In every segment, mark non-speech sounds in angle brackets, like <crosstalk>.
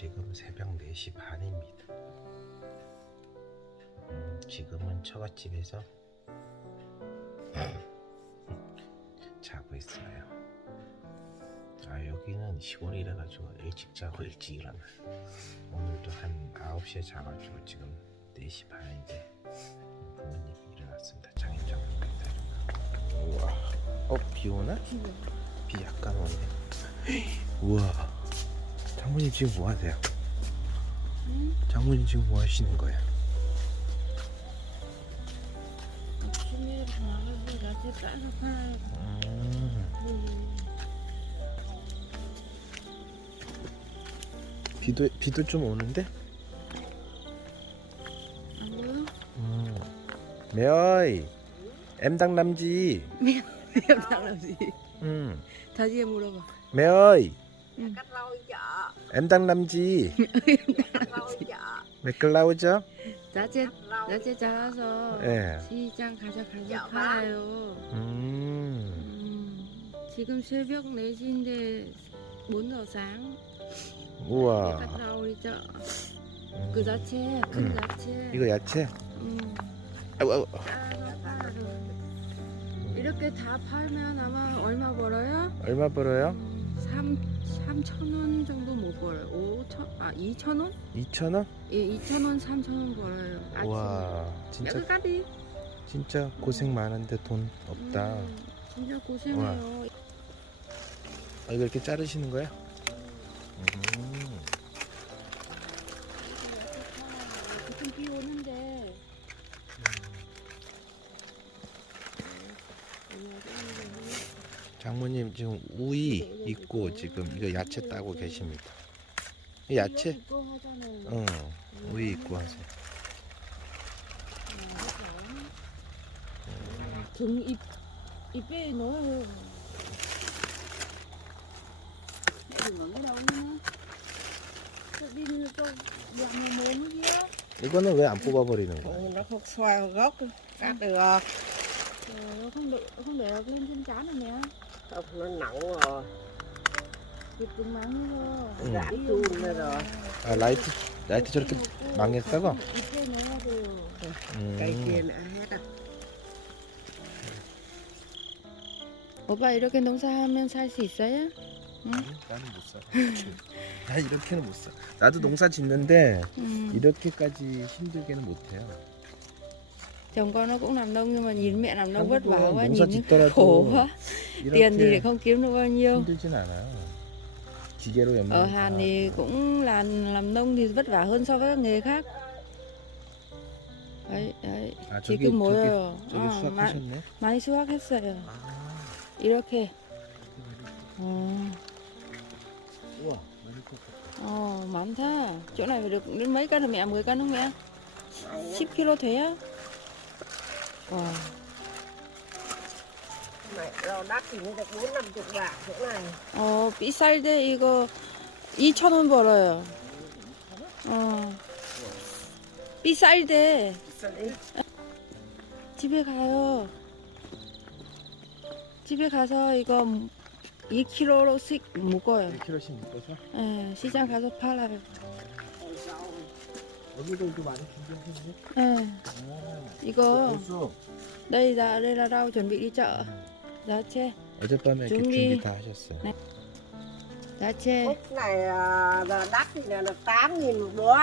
지금 새벽 4시 반입니다. 음, 지금은 처갓집에서 <clears throat> 자고 있어요. 아 여기는 시골이라 가지고 일찍 자고 일찍 일어나요. 오늘도 한 9시에 자가지고 지금 4시 반인데 부모님이 일어났습니다. 장인장. 우와. 어, 비 오나? 비 약간 오네. <gasps> 우와. 장모님 지금 뭐 하세요? 장모님 지금 뭐 하시는 거예요? 아침에 나가서 음, 비도 비도 좀 오는데? 안 보여? 음. 매어이 엠당 남지. đang làm gì? 음. 다시 물어봐. 매어이 엔당 남지. 맥클라우죠? 낮에 낮에 자라서 예. 시장 가져가서 팔아요. 음. 음, 지금 새벽 4시인데 못 넣상 우와. 갔다 오리죠. 그 자체 음. 큰 자체. 이거 야채? 음, 아이고, 아이고. 따로 따로. 이렇게 다 팔면 아마 얼마 벌어요? 얼마 벌어요? 음, 3천원 정도 못 벌어요. 5천, 아 2천원? 2천원? 예, 2천원, 3천원 벌어요. 아침에. 와 진짜 여기까지. 진짜 고생 많은데 돈 없다. 음, 진짜 고생해요. 아, 이거 이렇게 자르시는 거야? 음. 비 오는데. 음. 음. 장모님 지금 우이 있고 지금 이거 야채 따고 계십니다. 이 야채? 어, 우이 있고 하세요. 등 입, 입에 넣어요. 이거는 왜 안 뽑아 버리는 거야? Ừ, nó không xoay vào gốc cắt được Trời không để không để được lên trên trán này nè không nó nặng rồi Thịt cứng mắng giảm chun nữa rồi 아 라이트 라이트 저렇게 망했다고? 입에 넣어야 돼요 cây kia 음. nữa hết à 오빠 이렇게 농사하면 살 수 있어요? 나는 못 사. <laughs> 나 이렇게는 못 사. 나도 농사 짓는데 Ừ. 이렇게까지 힘들게는 못 해요. Chồng con nó cũng làm nông nhưng mà nhìn mẹ làm nông vất vả quá 농사 nhìn nó 짓더라도 khổ quá <laughs> Tiền thì 이렇게 không kiếm được bao nhiêu 힘들진 않아요. 기계로 연면 Ở Hàn thì cũng là làm nông thì vất vả hơn so với các nghề khác đấy đấy 아 지금 저기 저기 모여요 저기 어, 마, 수확하셨네. 많이 수확했어요 아 이렇게 어, 우와 많을 것 같아. 어 많다 chỗ này phải được đến mấy cân rồi mẹ 10 cân không mẹ 10kg 돼요? Đắt thì được bạc chỗ này 어, 삐쌀대 이거 2,000원 벌어요. 어. 삐쌀대? 집에 가요. 집에 가서 이거 2kg씩 묶어요. 1kg씩 묶어서 예, 시장 가서 팔아요. 여기도 이거 많이 준비하셨네. 예, 아, 이거 고수. đây là đây là rau chuẩn bị đi chợ. 야채, 어젯밤에 이렇게 준비. 준비 다 하셨어요. 야채 Cúc này à, là đắt thì là được 8 nghìn một bó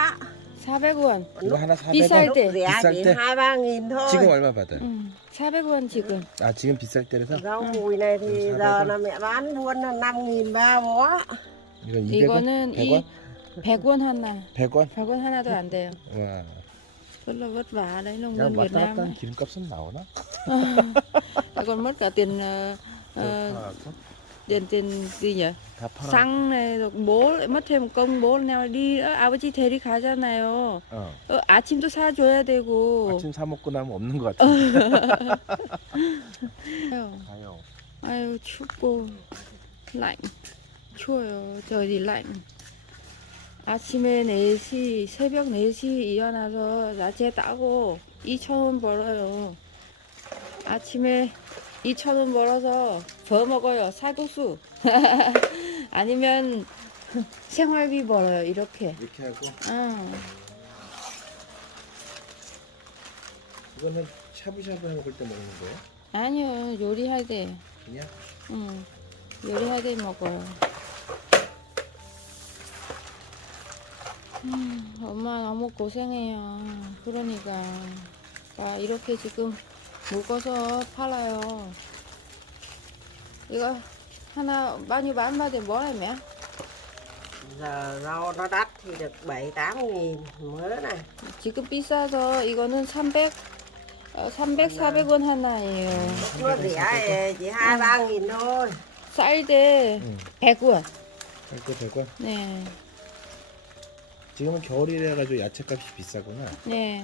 400원. 이거 하나 비쌀 400원. 때. lúc rẻ 비쌀 chỉ 때? 2 3 nghìn thôi 지금 얼마 받아요? 응, 400원 지금. 아 지금 비쌀 때라서 rau mùi này thì Ừ, sao giờ đây là mẹ bán buôn là 5 nghìn ba bó 이거 200원? 이거는 100원? 이 100원 하나. 100원? 100원 하나도 안 돼요. 와. vất vả đấy nông 야 dân Việt 왔다 Nam 갔다. 하면 기름값은 나오나? Lại còn mất cả tiền ờ, ờ, 팔아갖고 tiền tiền gì nhỉ 다 팔아. xăng này rồi bố lại mất thêm một công bố nào đi 어, 아버지 데리 가잖아요 어. 어, 아침도 사줘야 되고 아침 사 먹고 나면 없는 것 같아. 아유, 가요. 아유 춥고 lạnh 추워요 thì lạnh 아침에 4시 새벽 4시 일어나서 야채 따고 2,000원 벌어요 아침에 2,000원 벌어서 버 먹어요 살국수 <laughs> 아니면 생활비 벌어요 이렇게. 이렇게 하고 응. 이거는 샤브샤브 해 먹을 때 먹는 거예요? 아니요 요리할 때. 그냥 응. 요리할 때 먹어요. 음, 엄마 너무 고생해요. 그러니까 아, 이렇게 지금 묶어서 팔아요. 이거 하나 많이 만마대 뭐라며? giờ rau nó đắt thì được bảy tám nghìn mớ này 지금 비싸서 이거는 300, 어, 300, 400원 하나예요. chưa rẻ chỉ hai ba nghìn thôi 쌀때 응. 100원. 할때 100원. 네, 지금은 겨울이라 가지고 야채값이 비싸구나. 네.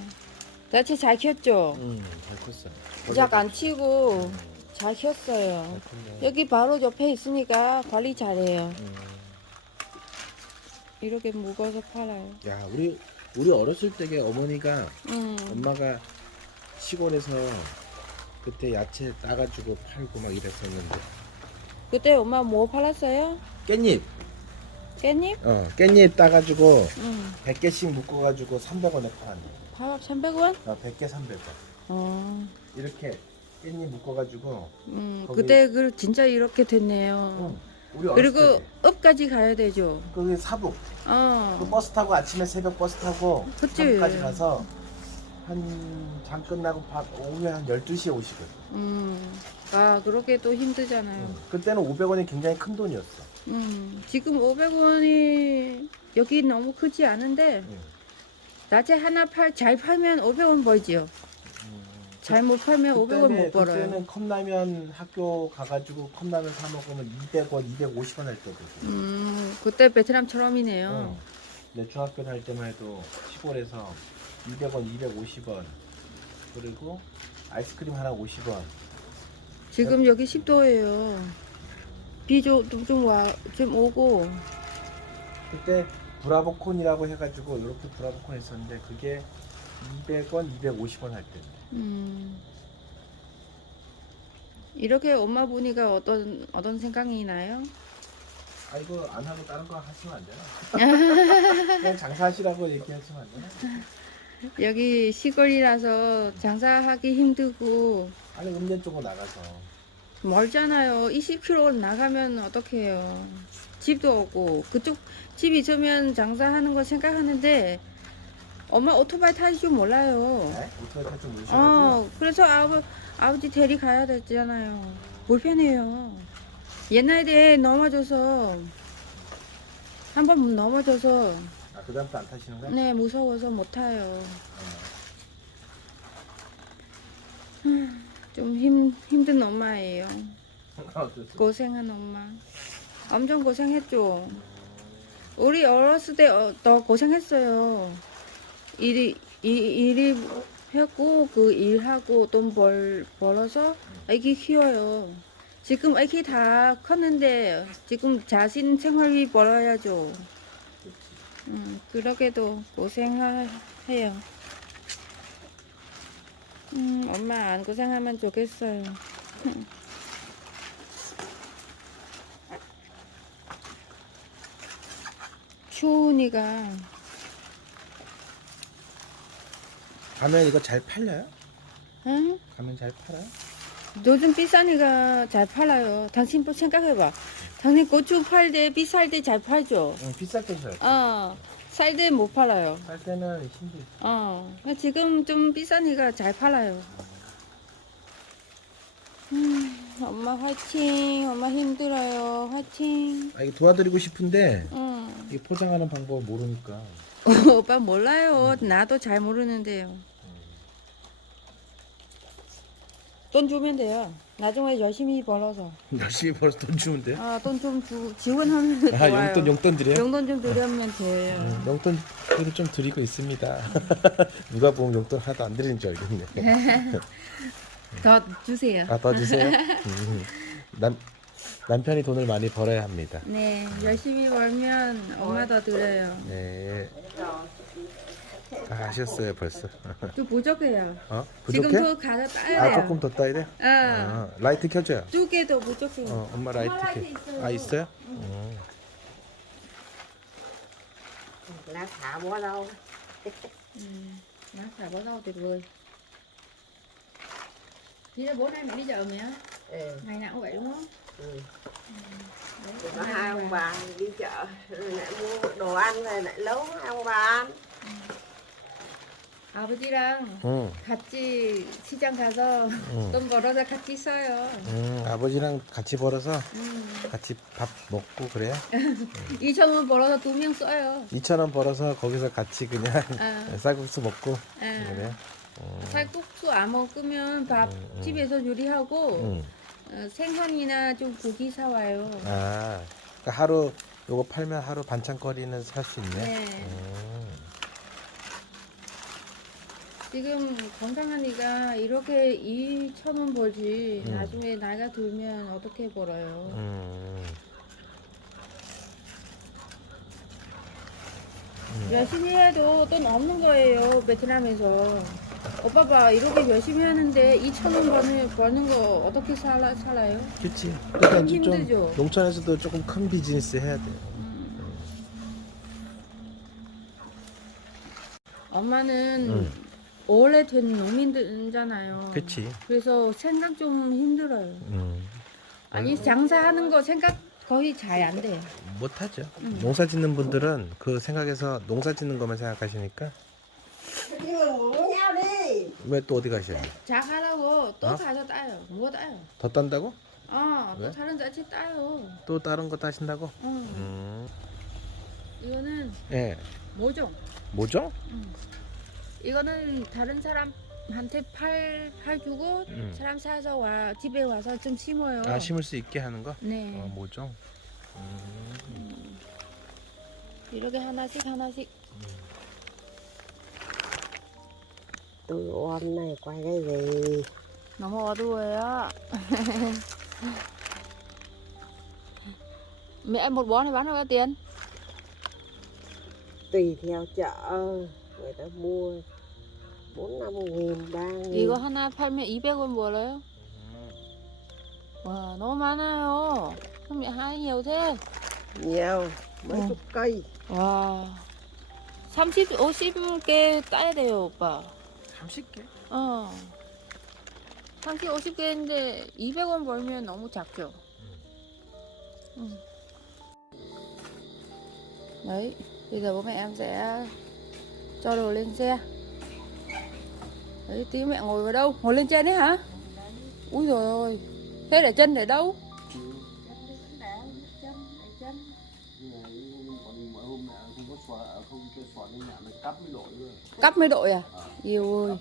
야채 잘 키웠죠? 응, 잘 컸어. 약안 치고 잘 키웠어요. 잘 컸네. 여기 바로 옆에 있으니까 관리 잘해요. 음. 이렇게 묶어서 팔아요. 야, 우리 우리 어렸을 때게 어머니가 음, 엄마가 시골에서 그때 야채 따가지고 팔고 막 이랬었는데 그때 엄마 뭐 팔았어요? 깻잎 깻잎? 어 깻잎 따가지고 응. 100개씩 묶어가지고 300원에 팔았네 밥 300원? 어, 100개 300원 어, 이렇게 깻잎 묶어가지고 음, 거기- 그때 그 진짜 이렇게 됐네요. 응, 우리 어렸을 그리고 때 읍까지 가야 되죠. 거기 사북 어, 그 버스 타고 아침에 새벽 버스 타고 그치. 사북까지 가서 한 장 끝나고 밥 오후에 한 12시에 오시거든 음, 아 그렇게 또 힘들잖아요. 응. 그때는 500원이 굉장히 큰 돈이었어 음, 지금 500원이 여기 너무 크지 않은데 응. 낮에 하나 팔 잘 팔면 500원 벌지요. 음. 잘못 팔면 500원 못 벌어요. 그때는 컵라면 학교 가가지고 컵라면 사 먹으면 200원, 250원 할 때도. 음, 그때 베트남처럼이네요. 응. 내 중학교 다닐 때만 해도 시골에서 200원, 250원. 그리고 아이스크림 하나 50원. 지금 여기 10도예요. 비도 좀 와, 좀 오고. 그때 브라보콘이라고 해가지고 이렇게 브라보콘 했었는데 그게 200원, 250원 할 때. 음. 이렇게 엄마 보니까 어떤 어떤 생각이 나요? 아 이거 안 하고 다른 거 하시면 안 되나? <laughs> 그냥 장사하시라고 얘기하시면 안 되나? 여기 시골이라서 장사하기 힘들고 아니 음료 쪽으로 나가서. 멀잖아요. 20km 나가면 어떡해요. 집도 없고 그쪽 집 있으면 장사하는 거 생각하는데 엄마 오토바이 타실 줄 몰라요. 네? 오토바이 탈줄 모르셔가지고. 어, 그래서 아버, 아버지 데리 가야 되잖아요. 불편해요. 옛날에 넘어져서, 한 번 넘어져서, 아 그다음부터 안 타시는 거야? 네, 무서워서 못 타요. 좀 힘, 힘든 엄마예요. 어땠어? 고생한 엄마. 엄청 고생했죠. 우리 어렸을 때 더 고생했어요. 일이, 이, 일이 했고, 그 일하고 돈 벌, 벌어서 아기 키워요. 지금 아기 다 컸는데, 지금 자신 생활비 벌어야죠. 음, 그렇게도 고생해요. 음, 엄마 안 고생하면 좋겠어요. 추우니까 가면 이거 잘 팔려요? 응? 가면 잘 팔아요? 요즘 비싸니까 잘 팔아요. 당신 또 생각해봐. 당신 고추 팔 때 비쌀 때 잘 팔죠. 응, 비쌀 때 사요. 어, 쌀 때 못 팔아요. 살 때는 힘들. 어, 지금 좀 비싸니까 잘 팔아요. 음, 엄마 화이팅. 엄마 힘들어요. 화이팅. 아 이거 도와드리고 싶은데 응. 이 포장하는 방법 모르니까. <laughs> 오빠 몰라요. 나도 잘 모르는데요. 돈 주면 돼요. 나중에 열심히 벌어서. <laughs> 열심히 벌어서 돈 주면 돼요? 아, 돈 좀 주, 지원하면 아. <laughs> 용돈 용돈 드려요? 용돈 좀 드리면 돼요. 음, 용돈 그래도 좀 드리고 있습니다. <laughs> 누가 보면 용돈 하나도 안 드리는 줄 알겠네. 더 주세요. 아 더 주세요. 음, 남 남편이 돈을 많이 벌어야 합니다. 네, 열심히 벌면 엄마 더 드려요. 네. 아, 아셨어요 벌써. 좀 부족해요. 어? 지금 부족해? 더 가서 따야 아 돼요. 조금 더 따야 돼? 아, 아, 라이트 켜줘요. 두 개 더 부족해요. 어, 엄마 라이트 엄마 켜. 라이트 있어요. 아 있어요? 어. lá thả bó rau Ừ. Má xả bó rau tuyệt vời. Đi ra bố nay mẹ đi chợ mẹ á? ừ. Ngày nào cũng vậy đúng không? Ừ. Đấy, Thì có hai hai ông ông bà. bà đi chợ rồi lại mua đồ ăn rồi lại nấu hai ông bà ăn 아버지랑 응, 같이 시장 가서 응. 돈 벌어서 같이 써요. 음, 아버지랑 같이 벌어서 음. 같이 밥 먹고 그래요? <laughs> 2천 원 벌어서 두 명 써요. 2천 원 벌어서 거기서 같이 그냥 아, <laughs> 쌀국수 먹고 아. 그래요? 음, 살국수 안 먹으면 밥 음, 음. 집에서 요리하고 응. 어, 생선이나 좀 고기 사와요. 아, 그러니까 하루 요거 팔면 하루 반찬거리는 살 수 있네. 네. 음, 지금 건강하니까 이렇게 2천 원 벌지 음. 나중에 나이가 들면 어떻게 벌어요? 음. 열심히 해도 돈 없는 거예요 베트남에서 오빠 봐 이렇게 열심히 하는데 2천 원 버는, 버는 거 어떻게 살아, 살아요? 그렇지. 그러니까 좀 힘들죠? 농촌에서도 조금 큰 비즈니스 해야 돼. 엄마는 음. 오래된 농민들잖아요 그렇지. 그래서 생각 좀 힘들어요 음. 아니 장사하는 거 생각 거의 잘 안 돼. 못하죠. 음. 농사 짓는 분들은 그 생각에서 농사 짓는 것만 생각하시니까 왜 또 어디 가셔요? 잘하라고 또 어? 가서 따요. 뭐 따요? 더 딴다고? 어, 또 왜? 다른 자체 따요. 또 다른 거 따신다고? 어. 음. 이거는 예. 모종. 뭐죠? 이거는 다른 사람한테 팔, 팔 주고 음. 사람 사서 와 집에 와서 좀 심어요. 아 심을 수 있게 하는 거? 네. 어, 뭐죠? 음. 이렇게 하나씩 하나씩. tôi ôm này quay cái gì 너무 어두워요. Mẹ một bó này bán bao nhiêu tiền? tùy theo chợ người ta mua nghìn 이거 하나 팔면 200원 벌어요? 와 너무 많아요. 그럼 mấy Ừ. chục cây 와 30, 50개 따야 돼요 오빠. 30개? 어. 30, 50개인데 200원 벌면 너무 작죠? Ừ. Đấy, bây giờ bố mẹ em sẽ cho đồ lên xe. Đấy, tí mẹ ngồi vào đâu? Ngồi lên trên đấy hả? Úi rồi ôi. Thế để chân để đâu? Cắp mới đội à? Yêu ơi.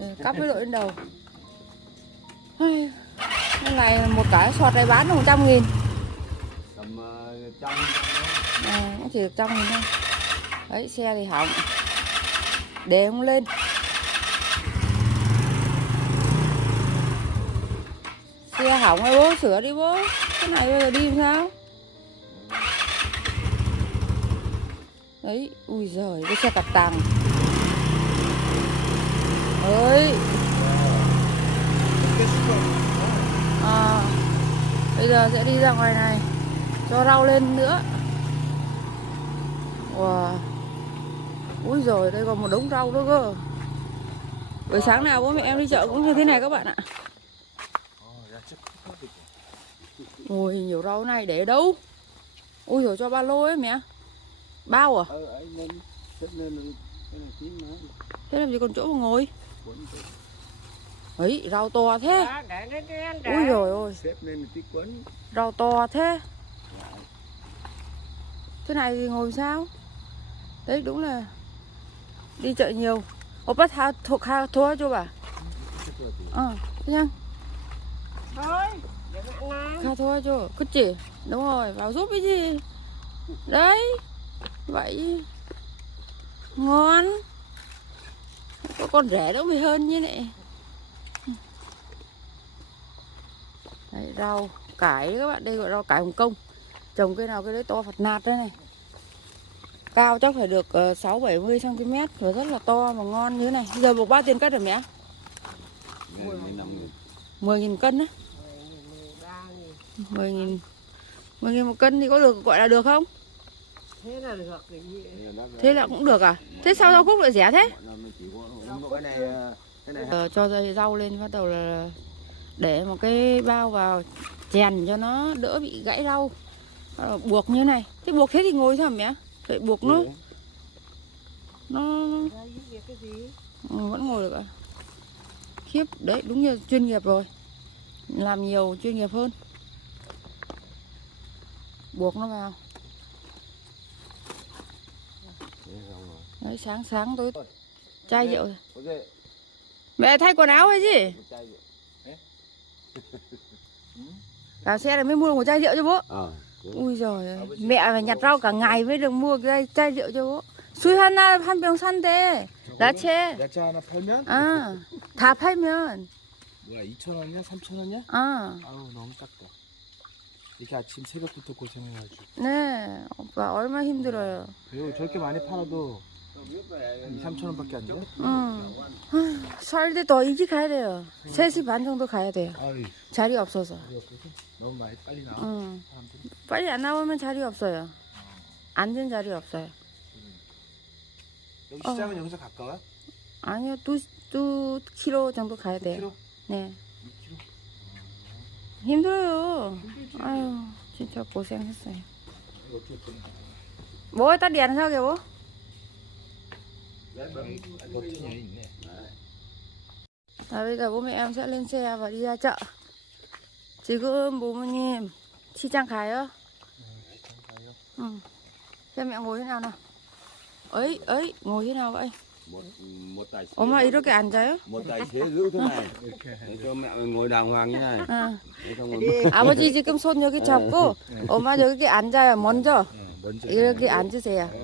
Ừ, cắp mới đội lên đầu. Ai, Cái này một cái sọt này bán 100 nghìn. À, chỉ được trăm nghìn thôi. Đấy, xe thì hỏng. Để không lên. Xe hỏng rồi bố, sửa đi bố. Cái này bây giờ đi làm sao? Đấy, ui giời, cái xe cặp tàng. ơi à, bây giờ sẽ đi ra ngoài này cho rau lên nữa wow. ui rồi đây còn một đống rau nữa cơ buổi sáng nào bố mẹ em đi chợ cũng như thế này các bạn ạ Ôi nhiều rau này để đâu? Ui rồi cho ba lô ấy mẹ. Bao à? Thế làm gì còn chỗ mà ngồi? Ấy rau to thế. Ui rồi ôi Rau to thế. Thế này thì ngồi sao? Đấy đúng là Đi chợ nhiều. Ô bắt hà thuộc hà thua chưa bà. Ờ thế nhá. Thôi. Kha thôi chứ cứ chỉ đúng rồi vào giúp cái gì? Đấy vậy. Ngon. Có con rẻ nó mày hơn như này. Đấy, rau cải các bạn đây gọi rau cải hồng kông. Trồng cây nào cái đấy to phật nạt đây này. Cao chắc phải được ờ, sáu bảy mươi cm và rất là to mà ngon như thế này. Giờ một bao tiền cân rồi mẹ? 10.000 cân á? 13 nghìn 10 nghìn 10 nghìn một cân thì có được gọi là được không? thế là được thế là cũng được à? Thế sao rau cúc lại rẻ thế? Ờ, cái này cho dây rau lên bắt đầu là để một cái bao vào chèn cho nó đỡ bị gãy rau. Buộc như này. Thế buộc thế thì ngồi sao mẹ? Vậy buộc nó. Nó nó- ừ, vẫn ngồi được ạ. Khiếp đấy đúng như chuyên nghiệp rồi. Làm nhiều chuyên nghiệp hơn buộc nó vào Thế xong rồi. đấy sáng sáng tối chai rượu có cái mẹ thay quần áo hay gì một chai rượu <laughs> vào xe này mới mua một chai rượu cho bố ờ đúng. ui giời mẹ phải nhặt rau cả ngày mới được mua cái chai rượu cho bố 수하나한 병 산대 야채 야채 하나 팔면 아다 팔면 뭐야 2천 원이야 3천 원이야? 아 아우 너무 작다. 이렇게 아침 새벽부터 고생해가지고 네 오빠 얼마 힘들어요. 이거 저렇게 많이 팔아도 2, 3천 원밖에 안 돼? 응. 설대 더 일찍 가야 돼요. 3시 반 정도 가야 돼요. 아이. 자리 없어서. 너무 많이 빨리 나와. 응. 사람들이. 빨리 안 나오면 자리 없어요. 앉은 자리 없어요. 여기 어. 시장은 여기서 가까워? 아니요 두, 두 킬로 정도 가야 돼요. 키로? 네. 2kg? 힘들어요 아유 진짜 고생했어요 이거 어떻게 보는 거야? bố ơi tắt đèn sao kìa bố 버튼이 여기 있네 À, bây giờ bố mẹ em sẽ lên xe và đi ra chợ. 지금 부모님 시장 가요? 응. Thế mẹ ngồi thế nào nào? ấy ấy ngồi thế nào vậy? một một tài xế 엄마 이렇게 앉아요? một tài xế giữ thế này 이렇게 để cho mẹ mình ngồi đàng hoàng như này 응. Thế xong rồi 아버지 지금 손 여기 잡고 엄마 여기 앉아요. 먼저 응, 먼저 이렇게 앉으세요. Ờ,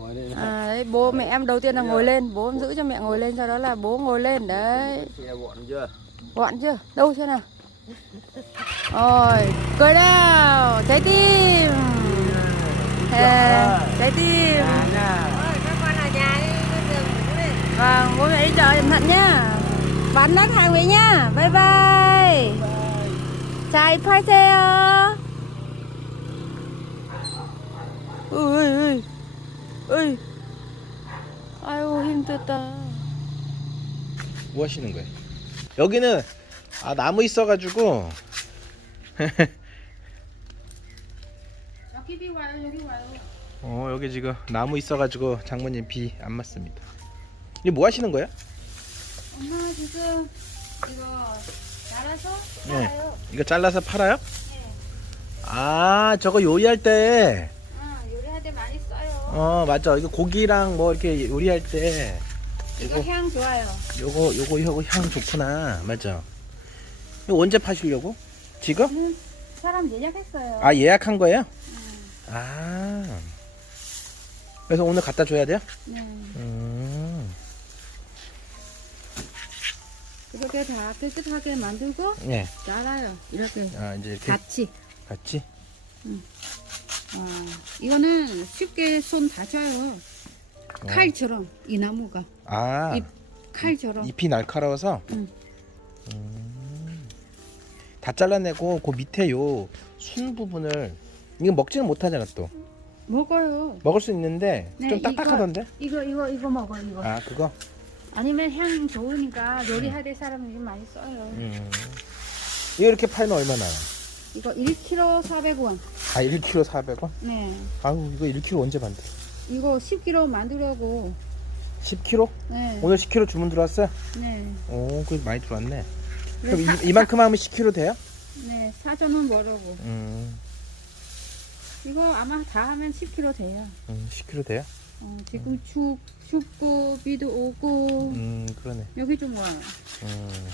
ngồi đây này. À, đấy, bố mẹ em đầu tiên là ngồi lên, bố em giữ cho mẹ ngồi lên, sau đó là bố ngồi lên đấy. xe gọn chưa Gọn chưa? Đâu xem nào? Rồi, cười nào, trái tim. À, trái tim. Ôi, các Vâng, mẹ đi chợ cẩn thận nhá. bán nát hàng về nhá. Bye bye. 잘 파세요. 으이, 으이, 으이. 아유, 힘들다. 뭐 하시는 거예요? 여기는 아 나무 있어가지고 <laughs> 여기 비 와요, 여기 와요. 어 여기 지금 나무 있어가지고 장모님 비 안 맞습니다. 이게 뭐 하시는 거예요? 엄마 지금 이거 갈아서 네. 팔아요. 이거 잘라서 팔아요? 네. 아 저거 요리할 때 아, 요리할 때 많이 써요. 어 맞아 이거 고기랑 뭐 이렇게 요리할 때 이거 이거 향 좋아요. 요거 요거 요거 향 좋구나 맞아 이거 언제 파시려고? 지금? 음, 사람 예약했어요. 아 예약한 거예요? 아 그래서 오늘 갖다 줘야 돼요? 네. 음, 이렇게 다 깨끗하게 만들고 네. 잘라요. 이렇게 아 이제 이렇게 같이. 같이. 아, 이거는 쉽게 손 다쳐요. 칼처럼 이 나무가 아 잎. 칼처럼. 잎이 날카로워서. 응. 음. 다 잘라내고 그 밑에 요 순 부분을 이거 먹지는 못하잖아 또. 먹어요. 먹을 수 있는데 네, 좀 딱딱하던데. 이거 이거 이거 먹어 이거. 아 그거. 아니면 향 좋으니까 요리할 때 사람들이 많이 써요. 음. 이거 이렇게 팔면 얼마나? 이거 1kg 400원. 아 1kg 400원? 네. 아우 이거 1kg 언제 만들? 이거 10kg 만들려고. 10kg? 네. 오늘 10kg 주문 들어왔어요? 네. 오, 그 많이 들어왔네. 그래, 그럼 사, 이, 이만큼 하면 10kg 돼요? 네, 사전은 뭐라고. 음, 이거 아마 다 하면 10kg 돼요. 음 10kg 돼요? 어, 지금 춥, 춥고 비도 오고 음, 그러네. 여기 좀 와요. 음,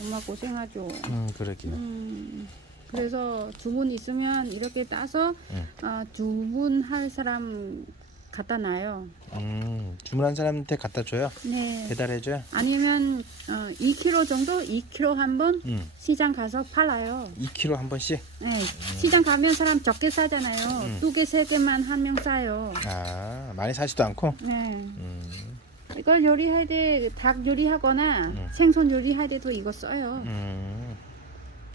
엄마 고생하죠. 음 그러게요. 음, 그래서 주문 있으면 이렇게 따서 응. 어, 주문할 사람 갖다 놔요. 음, 주문한 사람한테 갖다 줘요? 네. 배달해줘요? 아니면 어, 2kg 정도 2kg 한 번 음, 시장 가서 팔아요. 2kg 한 번씩? 네, 시장 가면 사람 적게 사잖아요. 음. 두 개, 세 개만 한 명 사요. 아, 많이 사지도 않고? 네. 음, 이걸 요리할 때 닭 요리하거나 음. 생선 요리할 때도 이거 써요. 음.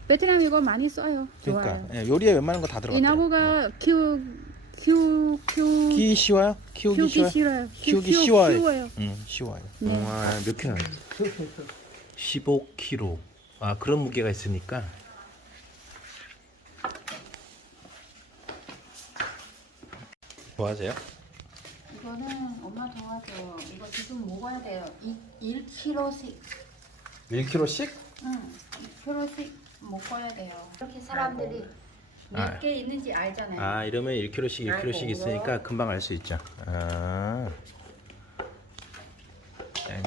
베트남 이거 많이 써요. 그러니까 좋아요. 예, 요리에 웬만한 거다이 들어가요. 나무가 키우 키우 키우 키우기 쉬워요? 키우기, 키우기 쉬워요? 싫어요. 키우기 키우- 쉬워요. 쉬워요. 음, 쉬워요. 네. 아, 몇 킬로? 15kg. 아, 그런 무게가 있으니까. 뭐 하세요? 이거는 엄마 도와줘. 이거 지금 먹어야 돼요. 이 1kg씩. 1kg씩? 응. 1kg씩 먹어야 돼요. 이렇게 사람들이 아. 몇 개 있는지 알잖아요. 아, 이러면 1kg씩 1kg씩 아이고, 있으니까 금방 알 수 있죠. 아. 땡.